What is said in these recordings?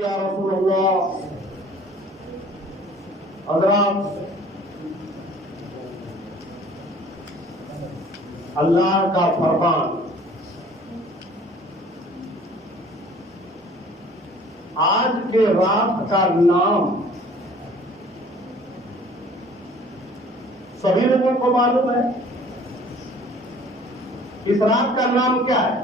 یا رسول اللہ. حضرات، اللہ کا فرمان آج کے رات کا نام سبھی لوگوں کو معلوم ہے. اس رات کا نام کیا ہے؟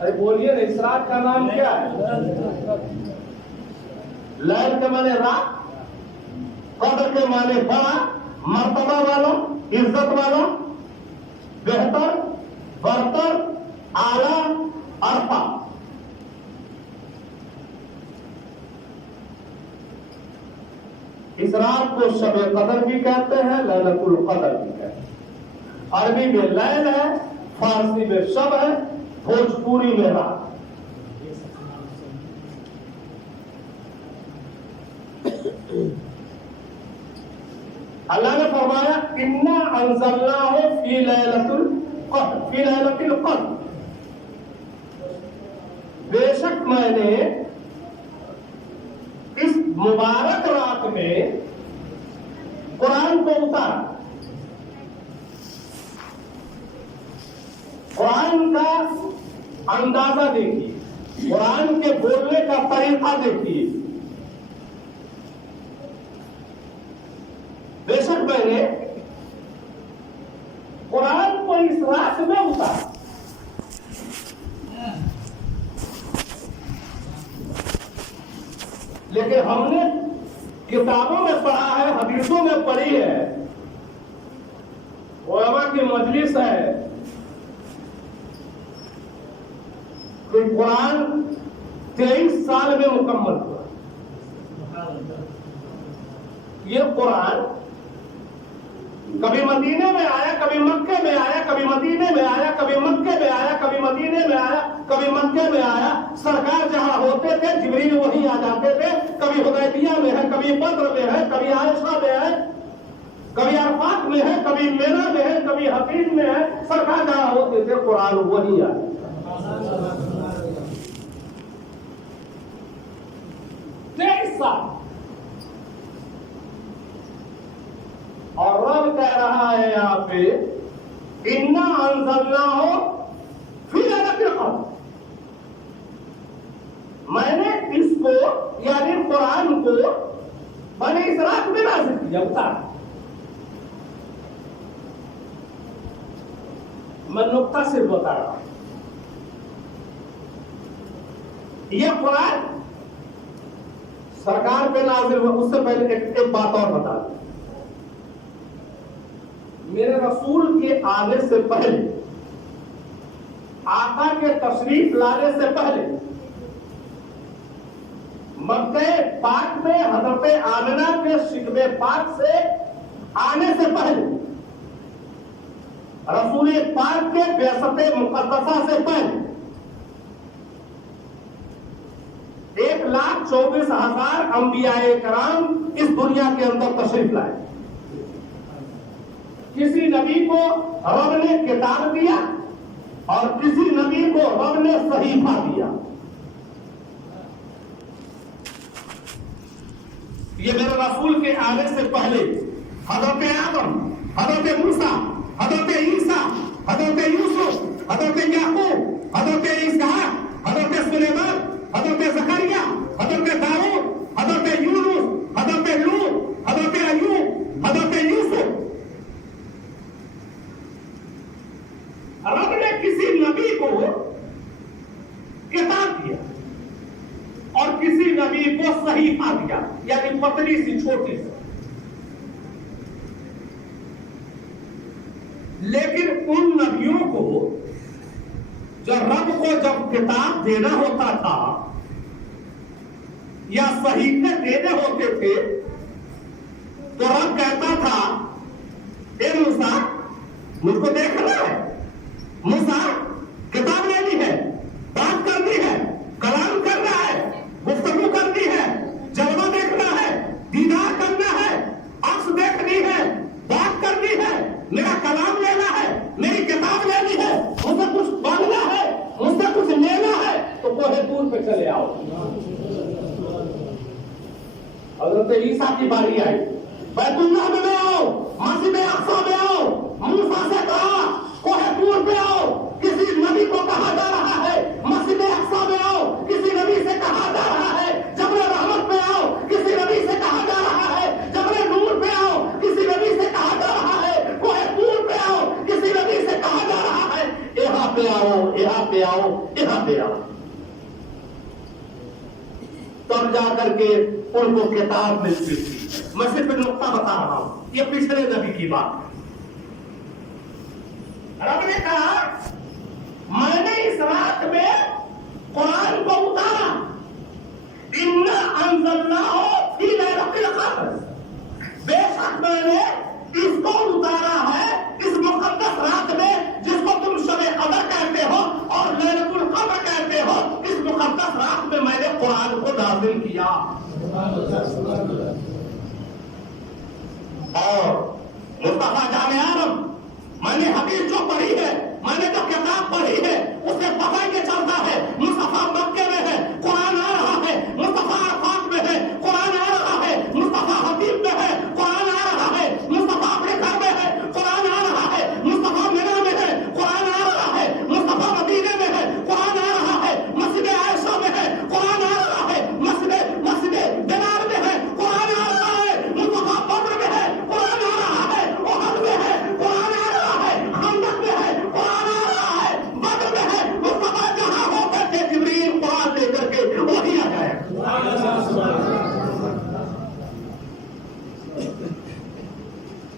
ارے بولیے نا، اس رات کا نام کیا ہے؟ لیل کے معنی رات، قدر کے معنی بڑا، مرتبہ والا، عزت والا، بہتر، برتر، اعلی، عرفہ. اس رات کو شب قدر بھی کہتے ہیں، لیلۃ القدر بھی کہتے ہیں. عربی میں لیل ہے، فارسی میں شب ہے، بھوجپوری میں رات. اللہ نے فرمایا انا انزلناہ فی لیلۃ القدر، فی لیلۃ القدر. بے شک میں نے اس مبارک رات میں قرآن کو اتارا. قرآن کا اندازہ دیکھیے، قرآن کے بولنے کا طریقہ دیکھیے. بے شک میں نے قرآن کو اس رات میں اتارا. لیکن ہم نے کتابوں میں پڑھا ہے، حدیثوں میں پڑھی ہے، علماء کی مجلس ہے کہ قرآن 23 سال میں مکمل ہوا. یہ قرآن کبھی مدینے میں آیا، کبھی مکے میں آیا، کبھی مدینے میں آیا، کبھی مکے میں آیا، کبھی مدینے میں آیا، کبھی مکے میں آیا. سرکار جہاں ہوتے تھے جبریل وہیں آ جاتے تھے. کبھی حدیبیہ میں ہے، کبھی بدر میں ہے، کبھی عائشہ میں ہے، کبھی عرفات میں ہے، کبھی مینا میں ہے، کبھی حفیظ میں ہے. سرکار جہاں ہوتے تھے قرآن وہیں آیا. اور رب کہہ رہا ہے یہاں پہ انا انزلناہ فی لیلۃ القدر. میں نے اس کو یعنی قرآن کو میں نے اس رات میں نازل کیا. اتارا. میں نقطہ صرف بتا رہا ہوں. یہ قرآن سرکار پہ نازل ہوا. اس سے پہلے ایک بات اور بتا دوں. میرے رسول کے آنے سے پہلے، آقا کے تشریف لانے سے پہلے، مکہ پاک میں حضرت آمنہ کے شکم پاک سے آنے سے پہلے، رسول پاک کے بعثت مقدسہ سے پہلے 1,24,000 انبیاء کرام اس دنیا کے اندر تشریف لائے. کسی نبی کو رب نے کتاب دیا اور کسی نبی کو رب نے صحیفہ دیا. یہ میرے رسول کے آنے سے پہلے حضرت آدم، حضرت موسیٰ، حضرت عیسیٰ، حضرت یوسف، حضرت یعقوب، حضرت اسحاق، حضرت سلیمان، حضرت زکریا، حضرت داؤد، حضرت یونس، حضرت لوط، حضرت ایوب، حضرت یوسف. رب نے کسی نبی کو کتاب دیا اور کسی نبی کو صحیفہ دیا، یعنی پتلی سی چھوٹی سی. لیکن ان نبیوں کو رب کو جب کتاب دینا ہوتا تھا یا صحیفے دینے ہوتے تھے تو رب کہتا تھا اے موسیٰ مجھ کو دیکھنا ہے، موسیٰ کتاب لینی ہے، بات کرنی ہے، کلام کرنا ہے، گفتگو کرنی ہے، جلوہ دیکھنا ہے، دیدار کرنا ہے، عکس دیکھنی ہے، بات کرنی ہے، میرا کلام لینا ہے، میری کتاب لینی ہے، مجھے کچھ پڑھنا ہے، مجھ سے کچھ لینا کوہ طور پہ چلے آؤ. حضرت عیسیٰ کی باری آئی, بیت اللہ میں آؤ, مسجد اقصی میں آؤ. موسیٰ سے کہا کوہ طور پہ آؤ, کسی نبی کو کہا جا رہا ہے مسجد اقصی میں آؤ, کسی نبی سے کہا جا رہا ہے جبل رحمت پہ آؤ, کسی نبی سے کہا جا رہا ہے جبل نور پہ آؤ, کسی نبی سے کہا جا رہا ہے کوہ طور پہ آؤ, کسی نبی سے کہا جا رہا ہے یہاں پہ آؤ, یہاں پہ آؤ, یہاں پہ آؤ. تب جا کر کے ان کو کتاب ملتی تھی. میں صرف نقطہ بتا رہا ہوں, یہ پچھلے نبی کی بات ہے. رب نے کہا میں نے اس رات میں قرآن کو اتارا, اِنَّا أَنزَلْنَاهُ فِي لَيْلَةِ الْقَدْرِ, بے شک میں نے اس کو اتارا ہے اس مقدس رات میں جس کو تم شب قدر کہتے ہو اور لیلۃ القدر کہتے ہو. اس مقدس رات میں میں نے قرآن کو نازل کیا. اور مصطفیٰ جان عالم, میں نے حدیث جو پڑھی ہے, میں نے جو کتاب پڑھی ہے, اس سے پتہ یہ چلتا ہے مصطفیٰ مکے میں ہے, قرآن آ رہا ہے, مصطفیٰ عرفات میں ہے, قرآن آ رہا ہے, مصطفیٰ حتیب میں ہے, قرآن آ رہا ہے, مصطفیٰ اپنے گھر میں ہے, قرآن آ رہا ہے, مصطفیٰ مینا میں ہے, قرآن آ رہا ہے, مصطفیٰ مدینے میں ہے, قرآن آ رہا ہے, مسجد عائشہ میں ہے, قرآن آ رہا ہے, مسجد بلال میں ہے, قرآن آ رہا ہے, مصطفیٰ بدر میں ہے, قرآن آ رہا ہے, احد میں ہے, قرآن آ رہا ہے, خندق میں ہے, قرآن آ رہا ہے, بدر میں ہے. مصطفیٰ جہاں ہو کر کے جبریل قرآن لے کر کے وہی آ جائے.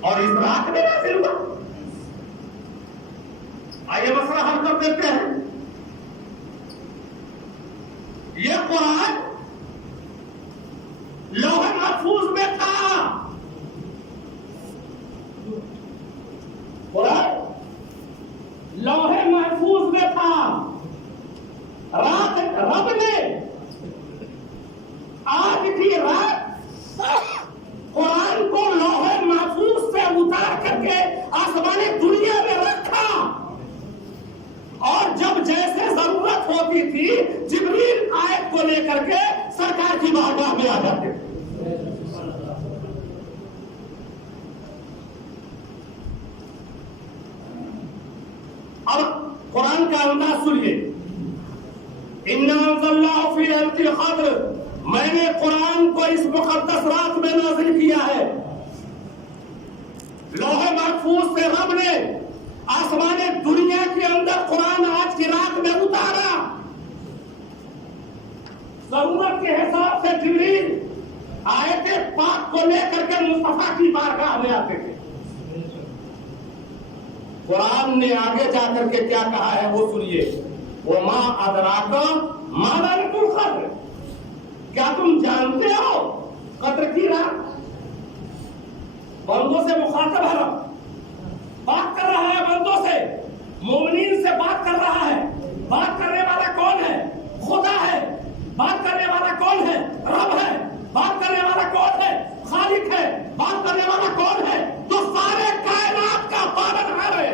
اور اس رات میں نازل ہوا. آئیے مسئلہ حل کر دیتے ہیں. یہ قرآن لوح محفوظ میں تھا. قرآن لوح محفوظ میں تھا. رات رب نے آج کی رات قرآن کو لوح محفوظ سے اتار کر کے آسمانی دنیا میں رکھا. اور جب جیسے ضرورت ہوتی تھی جبریل آیت کو لے کر کے سرکار کی بارگاہ میں آ جاتے تھے. اب قرآن کا انداز سنیے. اِنَّا أَنزَلْنَاهُ فِي لَيْلَةِ الْقَدْرِ, میں نے قرآن کو اس مقدس رات میں نازل کیا ہے. لوح محفوظ سے رب نے آسمان دنیا کے اندر قرآن آج کی رات میں اتارا. ضرورت کے حساب سے جبریل آیت پاک کو لے کر کے مصطفیٰ کی بارگاہ میں آتے تھے. قرآن نے آگے جا کر کے کیا کہا ہے وہ سنیے. وَمَا أَدْرَاكَ مَا لَيْلَةُ الْقَدْرِ, کیا تم جانتے ہو قدر کی رات؟ بندوں سے مخاطب ہے رب, بات کر رہا ہے بندوں سے, مومنین سے بات کر رہا ہے. بات کرنے والا کون ہے؟ خدا ہے. بات کرنے والا کون ہے؟ رب ہے. بات کرنے والا کون ہے؟ خالق ہے. بات کرنے والا کون ہے؟ تو سارے کائنات کا پالنہار ہے.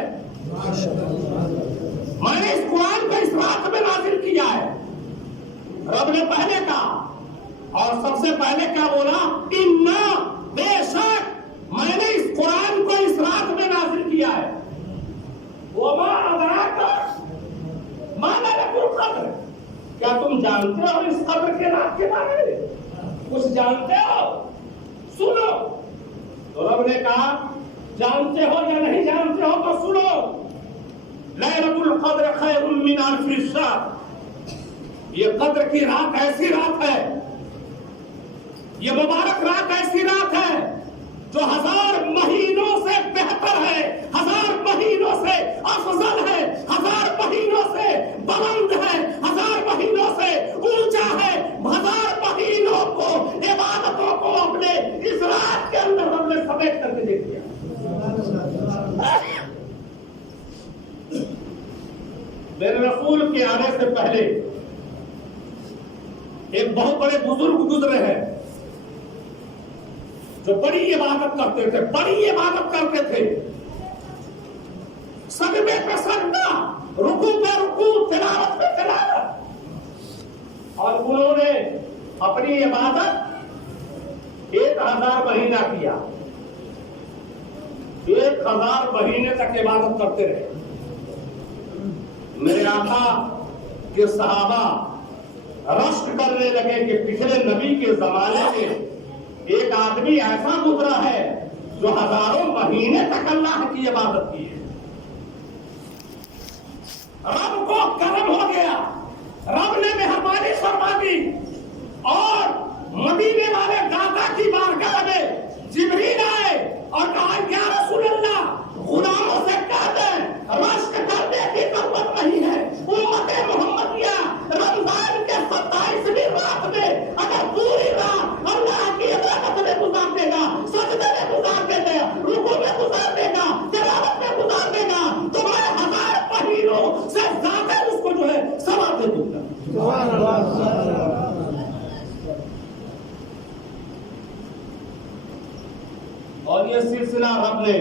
میں نے اس قرآن کو اس رات میں نازل کیا ہے. رب نے پہلے کہا, اور سب سے پہلے کیا بولا؟ اِنَّا, بے شک میں نے اس قرآن کو اس رات میں نازل کیا ہے. وَمَا أَدْرَاكَ مَا لَيْلَةُ الْقَدْرِ, کیا تم جانتے ہو اس قدر کے رات کے بارے میں؟ کچھ جانتے ہو؟ سنو. تو رب نے کہا جانتے ہو یا نہیں جانتے ہو تو سنو. لیلۃ القدر خیر من الف شہر, یہ قدر کی رات ایسی رات ہے, یہ مبارک رات ایسی رات ہے جو 1000 مہینوں سے بہتر ہے, 1000 مہینوں سے افضل ہے, 1000 مہینوں سے بلند ہے, 1000 مہینوں سے اونچا ہے. 1000 مہینوں کو, عبادتوں کو اپنے اس رات کے اندر ہم نے سمیٹ کر کے دیکھ دیا. میرے رسول کے آنے سے پہلے ایک بہت بڑے بزرگ گزرے ہیں جو بڑی عبادت کرتے تھے, بڑی عبادت کرتے تھے. سجدے پہ سجدہ, رکوع پہ رکوع, تلاوت پہ تلاوت. کی عبادت 1000 مہینہ کیا، 1000 مہینے تک عبادت کرتے رہے۔ میرے آقا کے صحابہ رشک کرنے لگے کہ پچھلے نبی کے زمانے میں ایک آدمی ایسا گزرا ہے جو ہزاروں مہینے تک اللہ کی عبادت کی ہے۔ رب کو کرم ہو گیا، رب نے مہربانی فرما دی، اور مدینے والے داتا کی بارگاہ میں جبریل آئے اور کہا یا رسول اللہ، غلاموں سے کہہ دیں رشک کرنے کی ضرورت نہیں ہے۔ امت محمدیہ رمضان کے 27ویں رات میں اگر پوری رات اللہ کی عبادت میں گزار دے گا، سجدے میں گزار دے گا، رکوع میں گزار دے گا، تلاوت میں گزار دے گا، تمہارے 1000 مہینوں سے زیادہ اس کو جو ہے ثواب دے دوں گا۔ سبحان اللہ۔ اور یہ سلسلہ رب نے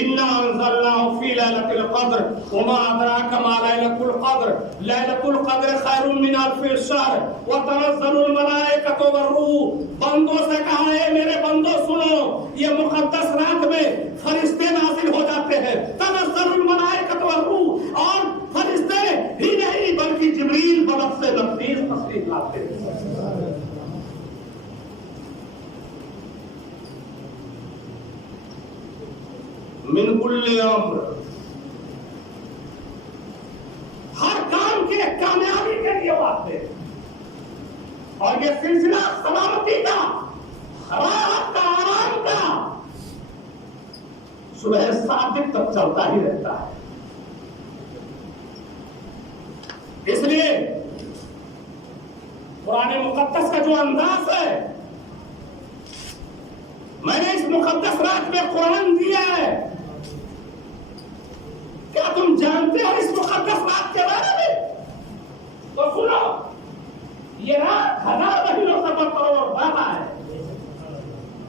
اِنَّا أَنزَلْنَاهُ فِي لَيْلَةِ الْقَدْرِ وَمَا أَدْرَاكَ مَا لَيْلَةُ الْقَدْرِ لَيْلَةُ الْقَدْرِ خَيْرٌ مِّنْ أَلْفِ الشَّهْرِ وَتَنَزَّلُ الْمَلَائِكَةُ وَالرُّوحُ۔ بندوں سے کہا ہے میرے بندوں سنو، یہ مقدس رات میں فرشتے نازل ہو جاتے ہیں، تنزل الملائکۃ والروح، اور فرشتے ہی نہیں بلکہ جبریل بلد سے نفیس تشریف لاتے ہیں۔ من کل امر، ہر کام کے کامیابی کے لیے واسطے، اور یہ سلسلہ سلامتی کا، راحت کا، آرام کا صبح 7 بجے تک چلتا ہی رہتا ہے۔ اس لیے قرآن مقدس کا جو انداز ہے، میں نے اس مقدس رات میں قرآن دیا ہے، کیا تم جانتے ہو اس مقدس رات کے بارے میں؟ تو سنو، یہ رات 1000 مہینوں سے بدتر اور زیادہ ہے،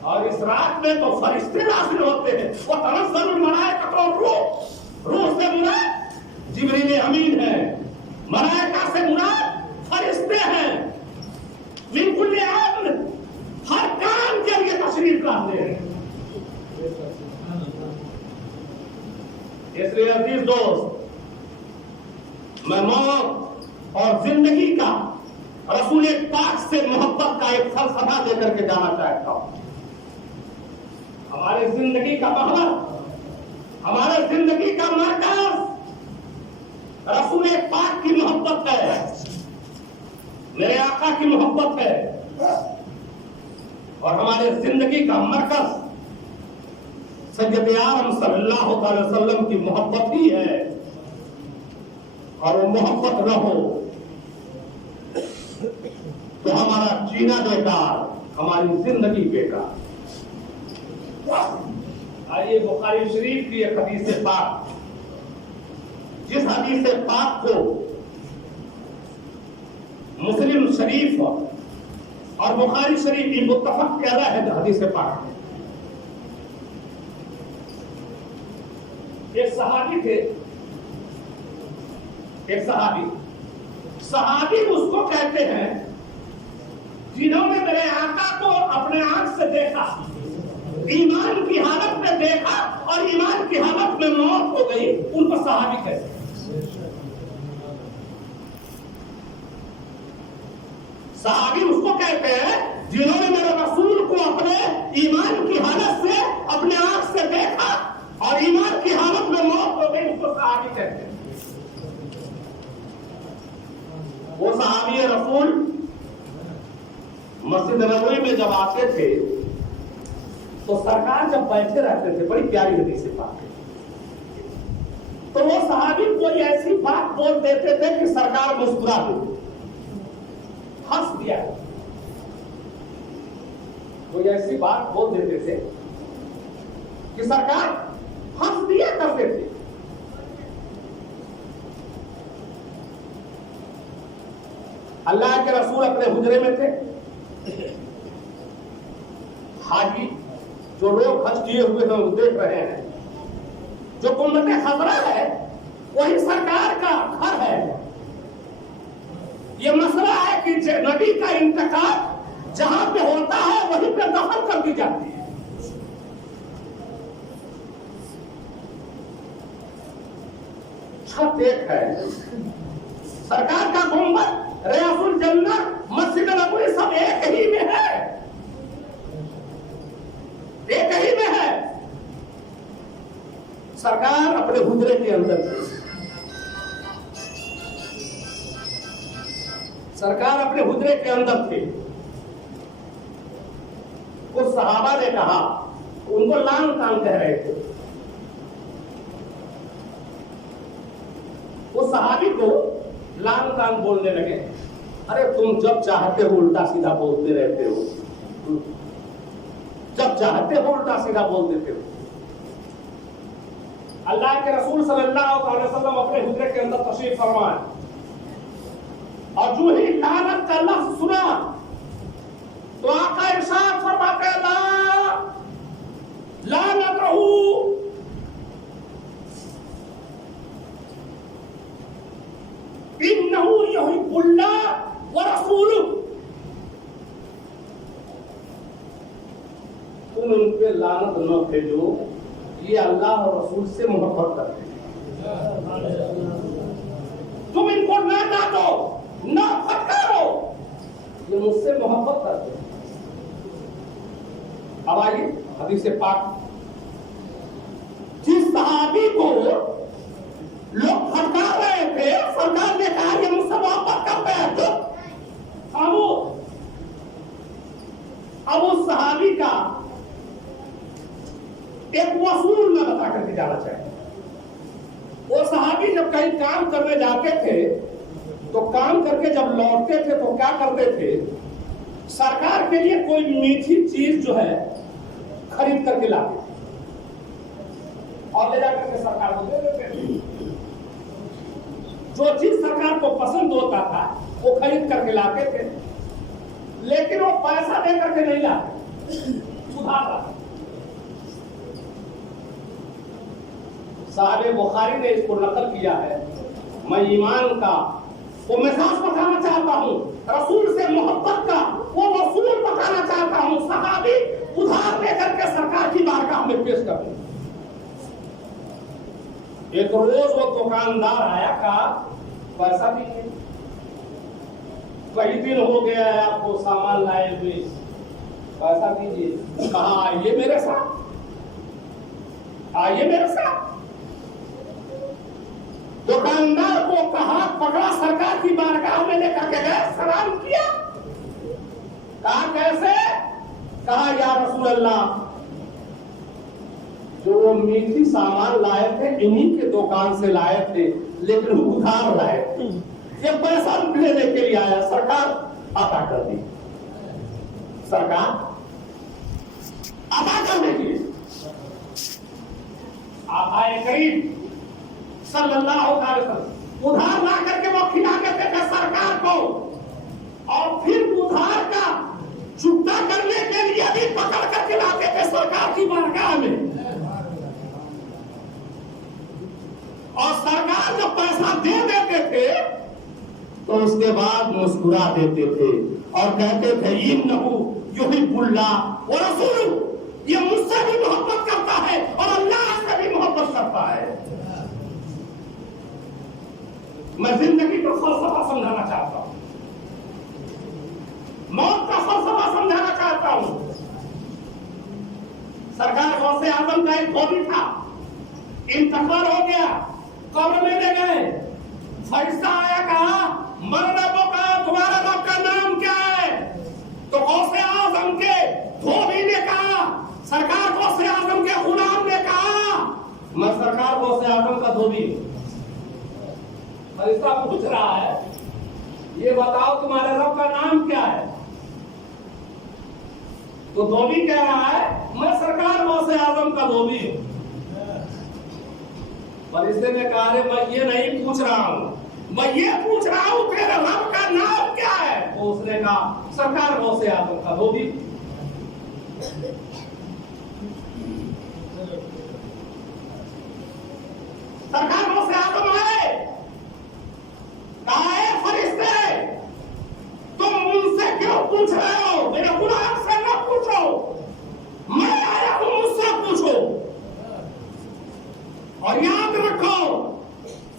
اور اس رات میں تو فرشتے نازل ہوتے ہیں، وہ تنزل الملائکۃ والروح، روح سے مراد جبریل امین ہے، ملائکہ سے مراد فرشتے ہیں، من کل امر، ہر کام کے لیے تشریف لاتے ہیں۔ اس لیے عزیز دوست، میں موت اور زندگی کا رسول پاک سے محبت کا ایک فلسفہ دے کر کے جانا چاہتا ہوں۔ ہمارے زندگی کا محور، ہمارے زندگی کا مرکز رسول پاک کی محبت ہے، میرے آقا کی محبت ہے، اور ہمارے زندگی کا مرکز سید عالم صلی اللہ علیہ وسلم کی محبت ہی ہے، اور وہ محبت نہ ہو تو ہمارا جینا بیکار، ہماری زندگی بیکار۔ آئیے بخاری شریف کی ایک حدیث پاک، جس حدیث پاک کو مسلم شریف اور بخاری شریف بھی متفق کہہ رہا ہے حدیث پاک۔ ایک صحابی تھے، ایک صحابی اس کو کہتے ہیں جنہوں نے میرے آقا کو اپنے آنکھ سے دیکھا، ایمان کی حالت میں دیکھا اور ایمان کی حالت میں موت ہو گئی، ان کو صحابی کہتے ہیں۔ صحابی اس کو کہتے ہیں جنہوں نے میرے رسول کو اپنے ایمان کی حالت سے اپنے آنکھ سے دیکھا اور ایمان کی حالت میں موت ہو گئی، اس کو صحابی کہتے ہیں۔ وہ صحابی رسول مسجد نبوی میں جب آتے تھے تو سرکار جب بیٹھے رہتے تھے، بڑی پیاری حدیث پاک ہے، تو وہ صحابی کوئی ایسی بات بول دیتے تھے کہ سرکار مسکرا دیتے، ہنس دیا، کوئی ایسی بات بول دیتے تھے کہ سرکار ہنس دیا کرتے تھے۔ اللہ کے رسول اپنے حجرے میں تھے، حاجی جو لوگ حج کیے ہوئے ہیں وہ دیکھ رہے ہیں، جو گنبد خضرا ہے وہی سرکار کا گھر ہے، یہ مسئلہ ہے کہ نبی کا انتقال جہاں پہ ہوتا ہے وہیں پہ دفن کر دی جاتی ہے. چھت ایک ہے, سرکار کا گنبد, ریاض الجنہ, مسجد نبوی سب ایک ہی میں ہے, ایک ہی میں ہے. سرکار اپنے حجرے کے اندر تھے, سرکار اپنے حجرے کے اندر تھے. کچھ صحابہ نے کہا, ان کو لان تان کہہ رہے تھے, وہ صحابی کو لان تان بولنے لگے, ارے تم جب چاہتے ہو الٹا سیدھا بولتے رہتے ہو, جب چاہتے ہو الٹا سیدھا بول دیتے ہو. اللہ کے رسول صلی اللہ علیہ وسلم اپنے حجرے کے اندر تشریف فرمائے, اور جو ہی لعنت کا لفظ سنا تو آقا ارشاد فرماتے ہیں, لا ندعو انہ یحب اللہ ورسولہ. تم ان پہ لعنت نہ بھیجو, یہ اللہ اور رسول سے محبت کرتے ہیں. تم ان کو نہ ڈانٹو, نہ پھٹکارو, یہ مجھ سے محبت کرتے ہیں. اب آئیے حدیث پاک. جس صحابی کو لوگ پھٹکار رہے تھے, سرکار نے کہا یہ مجھ سے محبت کرتے ہیں, تو اب اس صحابی کا ایک اصول میں بتا کر کے جانا چاہیے. وہ صحابی جب کہیں کام کرنے جاتے تھے تو کام کر کے جب لوٹتے تھے تو کیا کرتے تھے, سرکار کے لیے کوئی میٹھی چیز جو ہے خرید کر کے لاتے تھے اور لے جا کر کے سرکار کو دے دیتے تھے. جو چیز سرکار کو پسند ہوتا تھا وہ خرید کر کے لاتے تھے, لیکن وہ پیسہ دے کر کے نہیں لاتے, سدھار لاتے. صاحب بخاری نے اس کو نقل کیا ہے. میں ایمان کا وہ مزاج بتانا چاہتا ہوں, رسول سے محبت کا وہ رسول بتانا چاہتا ہوں. صحابی ادھار لے کر کے سرکار کی بارگاہ میں پیش کر دیں. ایک روز وہ دکاندار آیا, کہا پیسہ دیجیے. کئی دن ہو گیا ہے آپ کو سامان لائے ہوئے, پیسہ دیجیے. کہا آئیے میرے ساتھ, آئیے میرے ساتھ. دکاندار کو کہا, پکڑا, سرکار کی بارگاہ میں لے کر کے گئے, سلام کیا. کہا کیسے؟ کہا یا رسول اللہ, جو وہ میٹھی سامان لائے تھے انہی کے دکان سے لائے تھے, لیکن ادھار لائے تھے. یہ پیسہ لینے کے لیے آیا, سرکار عطا کر دی. سرکار عطا کرنے کے لیے آقا کریم صلی اللہ علیہ وسلم ادھار لا کر کے وہ کھلا دیتے تھے سرکار کو, اور پھر ادھار کا چکتا کرنے کے لیے بھی پکڑ کر کے لاتے تھے سرکار کی بارگاہ میں. اور سرکار جب پیسہ دے دیتے تھے تو اس کے بعد مسکرا دیتے تھے اور کہتے تھے انہ یحب اللہ ورسولہ, یہ مجھ سے بھی محبت کرتا ہے اور اللہ سے بھی محبت کرتا ہے. میں زندگی کا فلسفہ سمجھانا چاہتا ہوں, موت کا فلسفہ سمجھانا چاہتا ہوں. سرکار غوث اعظم کا ایک بولی تھا, انتقال ہو گیا, قبر میں لے گئے, فرشتہ آیا, کہا من ربک کا, تمہارا رب کا نام کیا ہے؟ تو غوث اعظم کے دھوبی نے کہا, سرکار غوث اعظم کے غلام نے کہا میں سرکار غوث اعظم کا دھوبی. فرشتہ پوچھ رہا ہے, یہ بتاؤ تمہارے رب کا نام کیا ہے؟ تو دھوبی کہہ رہا ہے میں سرکار غوث اعظم کا دھوبی ہوں. فرشتے نے کہا میں یہ نہیں پوچھ رہا ہوں, میں یہ پوچھ رہا ہوں تیرے رب کا نام کیا ہے؟ تو اس نے کہا سرکار غوث اعظم کا دھوبی. سرکار غوث اعظم آئے, کہا اے فرشتے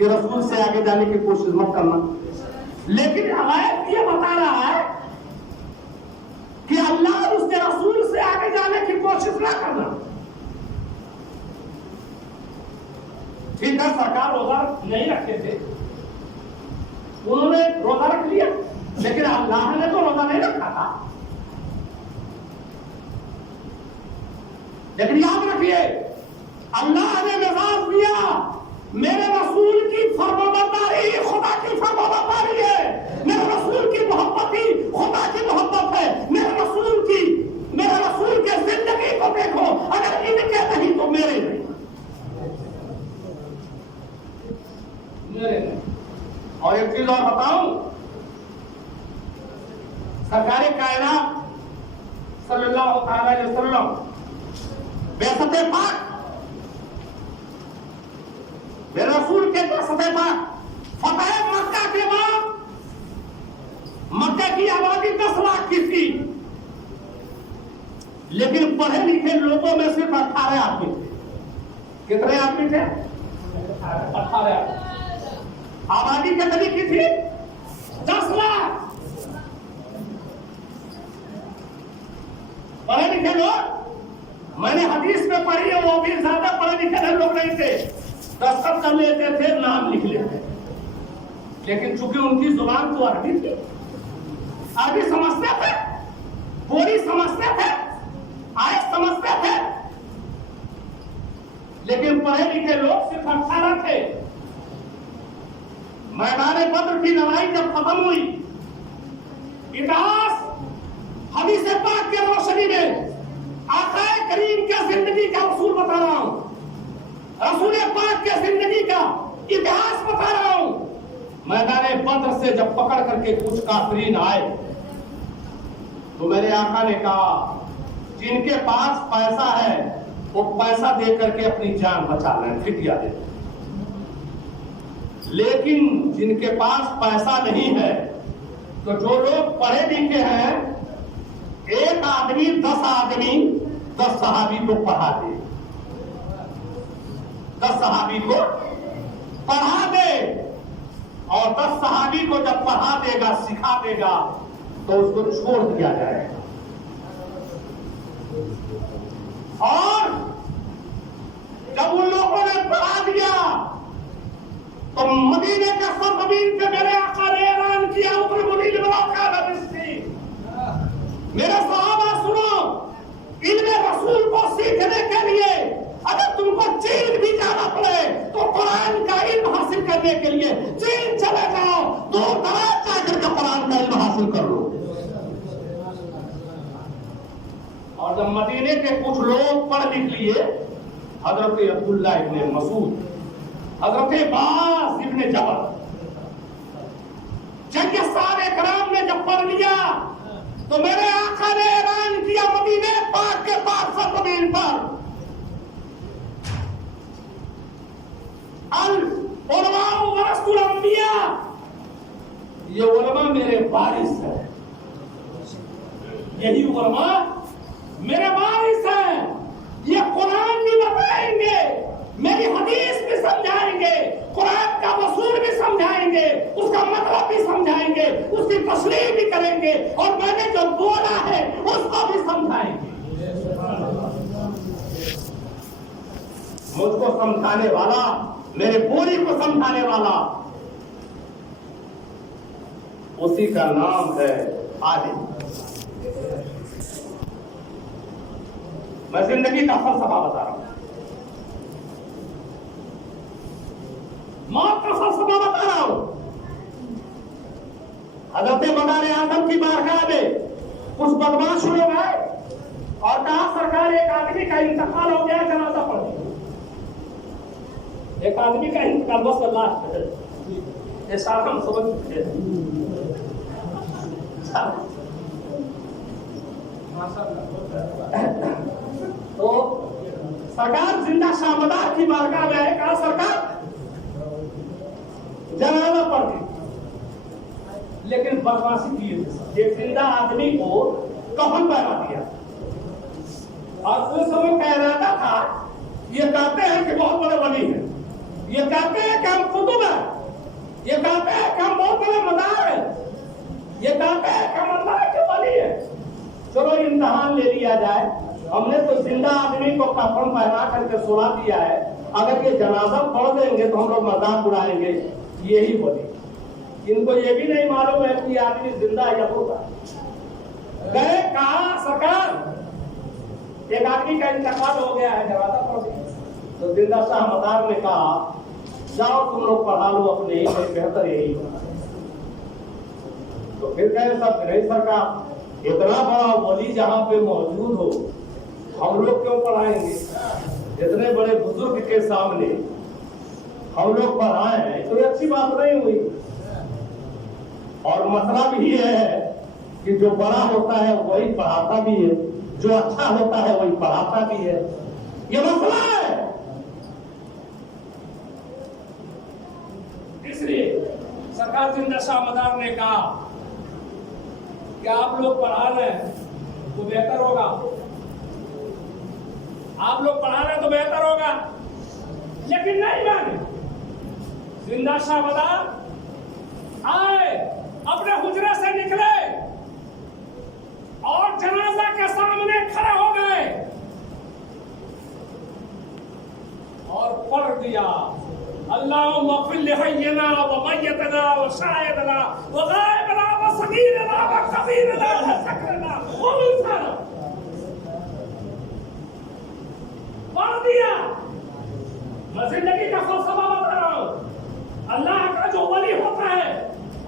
کہ رسول سے آگے جانے کی کوشش مت کرنا، لیکن روایت یہ بتا رہا ہے کہ اللہ اور اس کے رسول سے آگے جانے کی کوشش نہ کرنا۔ ٹھیک ہے، سرکار روزہ نہیں رکھتے تھے، انہوں نے روزہ رکھ لیا، لیکن اللہ نے تو روزہ نہیں رکھا تھا۔ لیکن یاد رکھیے، اللہ نے مزاج دیا، میرے رسول کی فرمانبرداری خدا کی فرمانبرداری ہے، میرے رسول کی محبت ہی خدا کی محبت ہے، میرے رسول کے زندگی کو دیکھو، اگر ان کے نہیں تو میرے نہیں، میرے نہیں۔ اور ایک چیز اور بتاؤں، سرکار کائنات صلی اللہ علیہ وسلم بعثت پاک، میرے رسول کے بعثت پاک فتح مکہ کے بعد مکہ کی آبادی 10 لاکھ کی تھی، لیکن پڑھے لکھے لوگوں میں صرف 18 آدمی تھے۔ کتنے آدمی تھے؟ 18 آدمی۔ آبادی کتنی کی تھی؟ 10 لاکھ۔ پڑھے لکھے لوگ، میں نے حدیث میں پڑھی ہے، وہ بھی زیادہ پڑھے لکھے لوگ نہیں تھے، دستخط کر لیتے تھے، نام لکھ لیتے، لیکن چونکہ ان کی زبان تو عربی تھی، عربی سمجھتے تھے، بولی سمجھتے تھے، آیت سمجھتے تھے، لیکن پڑھے لکھے لوگ صرف 18 تھے۔ میدان بدر کی لڑائی جب ختم ہوئی، اتہاس حدیث پاک کے روشنی میں آقا کریم کے زندگی کا اصول بتا رہا ہوں، رسول پاک کے زندگی کا اتہاس بتا رہا ہوں۔ میدان بدر سے جب پکڑ کر کے کچھ کافرین آئے تو میرے آقا نے کہا، جن کے پاس پیسہ ہے وہ پیسہ دے کر کے اپنی جان بچا لیں، فدیہ دے دیں، لیکن جن کے پاس پیسہ نہیں ہے، تو جو لوگ پڑھے لکھے ہیں، ایک آدمی 10 آدمی 10 صحابی کو پڑھا دے، 10 صحابی کو پڑھا دے، اور 10 صحابی کو جب پڑھا دے گا، سکھا دے گا، تو اس کو چھوڑ دیا جائے گا۔ اور جب ان لوگوں نے پڑھا دیا تو مدینے کے سرزمین پہ میرے آقا نے اعلان کیا، میرے صحابہ سنو، علم رسول کو سیکھنے کے لیے اگر تم کو چین بھی جانا پڑے تو قرآن کا علم حاصل کرنے کے لیے چین چلے جاؤ، دور دراز جا کر کے قرآن کا علم حاصل کر لو۔ اور جب مدینے کے کچھ لوگ پڑھ لکھ لیے، حضرت عبداللہ ابن مسعود، حضرت باز ابن جبل، صحابہ کرام نے جب پڑھ لیا تو میرے آقا نے اعلان کیا مدینے پاک کے پاک سرزمین پر، العلماء ورثۃ الانبیاء، یہ علماء میرے وارث ہیں، یہی علماء میرے وارث ہیں، یہ قرآن بھی بتائیں گے، میری حدیث بھی سمجھائیں گے، قرآن کا اصول بھی سمجھائیں گے، اس کا مطلب بھی سمجھائیں گے، اس کی تشریح بھی کریں گے، اور میں نے جو بولا ہے اس کو بھی سمجھائیں گے۔ مجھ کو سمجھانے والا، میرے بولی کو سمجھانے والا، اسی کا نام ہے عالم۔ میں زندگی کا فلسفہ بتا رہا ہوں، موت کا فلسفہ بتا رہا ہوں۔ حضرت مدار اعظم کی بارگاہ میں کچھ بدماش لوگ آئے اور کہا سرکار ایک آدمی کا انتقال ہو گیا، جنازہ پڑھ دیں۔ ایک آدمی کا انتقال، بس اللہ یہ ساتھ ہم سمجھ چکے ہیں۔ تو سرکار زندہ شامدار کی بارگاہ میں آئے، کہا سرکار جنازہ پڑھ دی، لیکن بدماشی کی، ایک زندہ آدمی کو کفن پہنا دیا، اور اس سمے کا ارادہ تھا، یہ کہتے ہیں کہ بہت بڑے ولی ہیں، یہ کہتے ہیں کہ ہم کتب ہیں، یہ کہتے ہیں کہ ہم بہت بڑے مدار ہیں، یہ کہتے ہیں کہ ہم اللہ کے ولی ہیں۔ چلو امتحان لے لیا جائے، ہم نے تو زندہ آدمی کو کفن پہنا کر کے سلا دیا ہے، اگر یہ جنازہ پڑھ دیں گے تو ہم لوگ مذاق اڑائیں گے، یہی بولی۔ ان کو یہ بھی نہیں معلوم ہے کہ یہ آدمی زندہ ہے یا مردہ۔ گئے کہا سرکار ایک آدمی کا انتقال ہو گیا ہے، جنازہ پڑھ دیا۔ تو زندہ شاہ مدار نے کہا جاؤ تم لوگ پڑھا لو اپنے ہی، بہتر یہی ہوگا۔ تو پھر کہے سب نہیں سرکار، اتنا بڑا ولی جہاں پہ موجود ہو ہم لوگ کیوں پڑھائیں گے؟ اتنے بڑے بزرگ کے سامنے ہم لوگ پڑھائے ہیں تو یہ اچھی بات نہیں ہوئی۔ اور مسئلہ بھی یہ ہے کہ جو بڑا ہوتا ہے وہی پڑھاتا بھی ہے، جو اچھا ہوتا ہے وہی پڑھاتا بھی ہے، یہ مسئلہ ہے۔ اس لیے سرکار زندہ شاہ مدار نے کہا کہ آپ لوگ پڑھا رہے ہیں تو بہتر ہوگا، آپ لوگ پڑھا رہے ہیں تو بہتر ہوگا، لیکن نہیں مانے۔ زندہ شاہ مدار آئے، اپنے حجرے سے نکلے اور جنازہ کے سامنے کھڑے ہو گئے اور پڑھ دیا اللہم اغفر لحینا ومیتنا وشاہدنا وغائبنا وصغیرنا وکبیرنا وذکرنا وانثانا، پڑھ دیا۔ میں زندگی کا فلسفہ بتا رہا ہوں، اللہ کا جو ولی ہوتا ہے،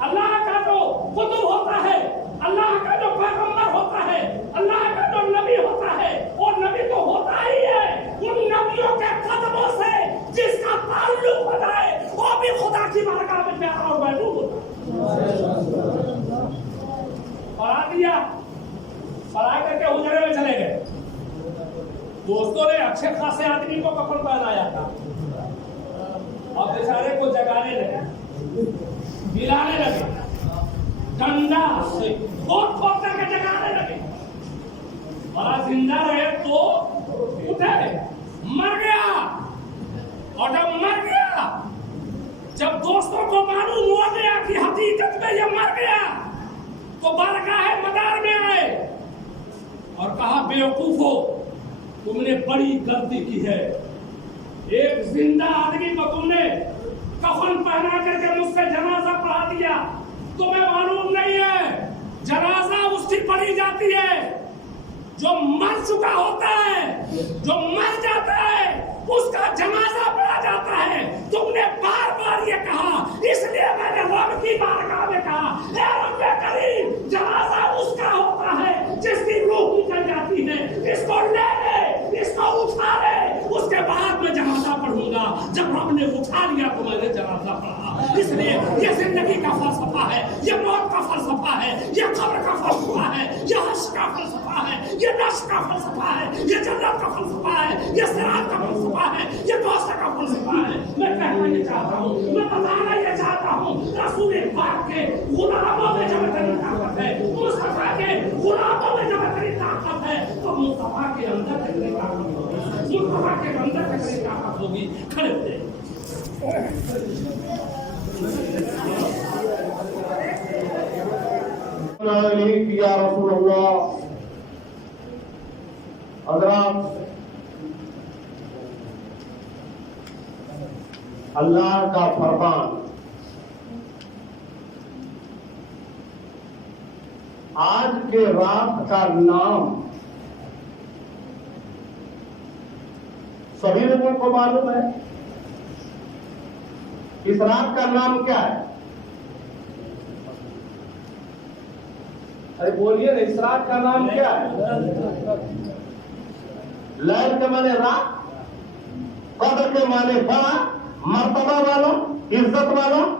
اللہ کا جو قطب ہوتا ہے، اللہ کا جو پیغمبر ہوتا ہے، اللہ کا جو نبی ہوتا ہے، وہ نبی تو ہوتا ہی ہے، ان نبیوں کے قدموں سے جس کا تعلق ہوتا ہے وہ بھی خدا کی بارگاہ میں پیارا اور محبوب ہوتا ہے۔ پڑھا دیا، پڑھا کر کے حجرے میں چلے گئے۔ دوستوں نے اچھے خاصے آدمی کو کفن پہنایا تھا، اور بیچارے کو جگانے لگے، ہلانے لگے، ڈنڈا سے کھود کھود کر کے جگانے لگے۔ بڑا زندہ رہے تو اٹھے، مر گیا، اور جب مر گیا، جب دوستوں کو معلوم ہوا گیا کہ حقیقت میں یہ مر گیا، تو بارگاہ مدار میں آئے اور کہا بیوقوفو، تم نے بڑی غلطی کی ہے، ایک زندہ آدمی کو تم نے کفن پہنا کر کے مجھ سے جنازہ پڑھا دیا، تمہیں معلوم نہیں ہے جنازہ اس کی پڑھی جاتی ہے جو مر چکا ہوتا ہے، جو مر جاتا ہے اس کا جنازہ پڑھا جاتا ہے۔ تم نے بار بار یہ کہا، اس لیے میں نے رب کی بارگاہ میں کہا اے رب کریم، جنازہ اس کا ہوتا ہے جس کی روح نکل جاتی ہے، اس کو لے لے، اس کو اٹھا لے، اس کے بعد میں جنازہ پڑھوں گا۔ جب رب نے اٹھا لیا تو میں نے جنازہ پڑھا۔ اس لیے یہ زندگی کا فلسفہ ہے، یہ موت کا فلسفہ ہے، یہ قبر کا فلسفہ ہے، یہ حشر کا فلسفہ ہے، یہ نشر کا فلسفہ ہے، یہ جنت کا فلسفہ ہے، یہ صراط کا فلسفہ ہے، یہ کوثر کا فلسفہ ہے۔ میں کہنا یہ چاہتا ہوں، میں بتانا یہ چاہتا ہوں، رسول پاک کے غلاموں میں جب اتنی طاقت ہے، مصطفیٰ کے غلاموں میں جب اتنی طاقت ہے، تو مصطفیٰ کے اندر کتنی طاقت ہوگی، مصطفیٰ کے اندر کتنی طاقت ہوگی۔ کھڑے ہوئے یا رسول اللہ، حضرات اللہ کا فرمان آج کے رات کا نام سبھی لوگوں کو معلوم ہے۔ اس رات کا نام کیا ہے؟ ارے بولیے نا، اس رات کا نام کیا ہے؟ لیل کے معنی رات، قدر کے معنی بڑا، مرتبہ والوں، عزت والوں،